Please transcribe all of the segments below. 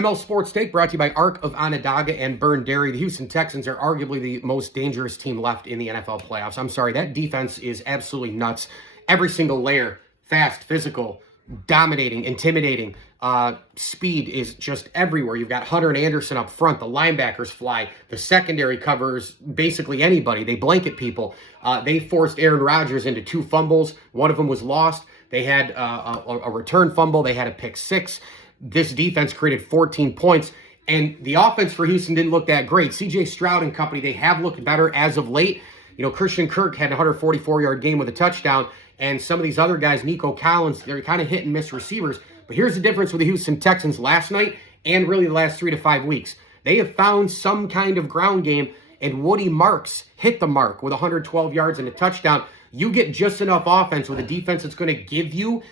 ML Sports Take brought to you by Arc of Onondaga and Burn Dairy. The Houston Texans are arguably the most dangerous team left in the NFL playoffs. I'm sorry, that defense is absolutely nuts. Every single layer, fast, physical, dominating, intimidating. Speed is just everywhere. You've got Hunter and Anderson up front. The linebackers fly. The secondary covers basically anybody. They blanket people. They forced Aaron Rodgers into 2 fumbles. One of them was lost. They had a return fumble. They had a pick 6. This defense created 14 points, and the offense for Houston didn't look that great. C.J. Stroud and company, they have looked better as of late. You know, Christian Kirk had a 144-yard game with a touchdown, and some of these other guys, Nico Collins, they're kind of hit and miss receivers. But here's the difference with the Houston Texans last night and really the last 3 to 5 weeks. They have found some kind of ground game, and Woody Marks hit the mark with 112 yards and a touchdown. You get just enough offense with a defense that's going to give you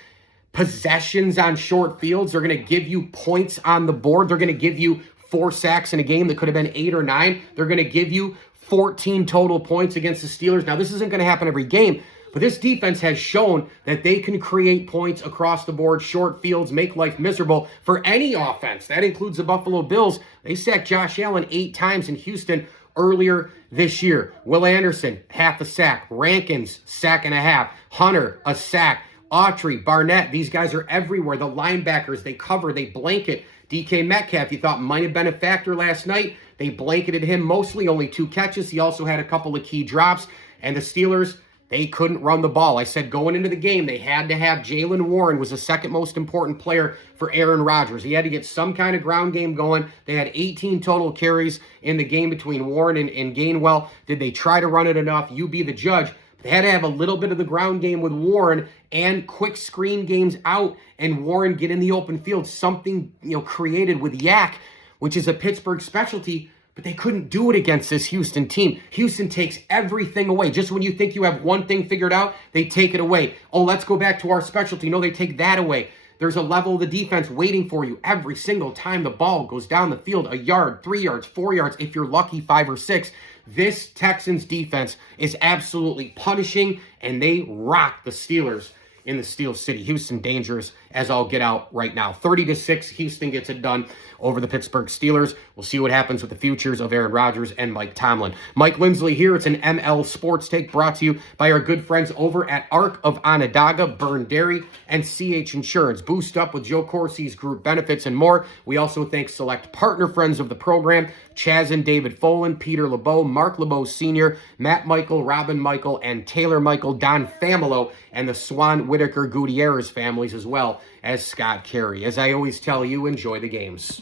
possessions on short fields. They're going to give you points on the board. They're going to give you 4 sacks in a game that could have been 8 or 9. They're going to give you 14 total points against the Steelers. Now, this isn't going to happen every game, but this defense has shown that they can create points across the board, short fields, make life miserable for any offense. That includes the Buffalo Bills. They sacked Josh Allen 8 times in Houston earlier this year. Will Anderson, half a sack. Rankins, sack and a half. Hunter, a sack. Autry, Barnett, these guys are everywhere. The linebackers, they cover, they blanket. DK Metcalf, you thought might have been a factor last night. They blanketed him mostly, only 2 catches. He also had a couple of key drops. And the Steelers, they couldn't run the ball. I said going into the game, they had to have Jaylen Warren was the second most important player for Aaron Rodgers. He had to get some kind of ground game going. They had 18 total carries in the game between Warren and Gainwell. Did they try to run it enough? You be the judge. They had to have a little bit of the ground game with Warren and quick screen games out and Warren get in the open field. Something, created with Yak, which is a Pittsburgh specialty, but they couldn't do it against this Houston team. Houston takes everything away. Just when you think you have one thing figured out, they take it away. Oh, let's go back to our specialty. No, they take that away. There's a level of the defense waiting for you every single time the ball goes down the field. 1 yard, 3 yards, 4 yards, if you're lucky, 5 or 6. This Texans defense is absolutely punishing, and they rock the Steelers in the Steel City. Houston dangerous as all get out right now. 30-6, Houston gets it done over the Pittsburgh Steelers. We'll see what happens with the futures of Aaron Rodgers and Mike Tomlin. Mike Lindsley here. It's an ML Sports Take brought to you by our good friends over at Arc of Onondaga, Burn Dairy, and CH Insurance. Boost up with Joe Corsi's group benefits and more. We also thank select partner friends of the program, Chaz and David Folan, Peter LeBeau, Mark LeBeau Sr., Matt Michael, Robin Michael, and Taylor Michael, Don Familo, and the Swan Whitaker Gutierrez families, as well as Scott Carey. As I always tell you, enjoy the games.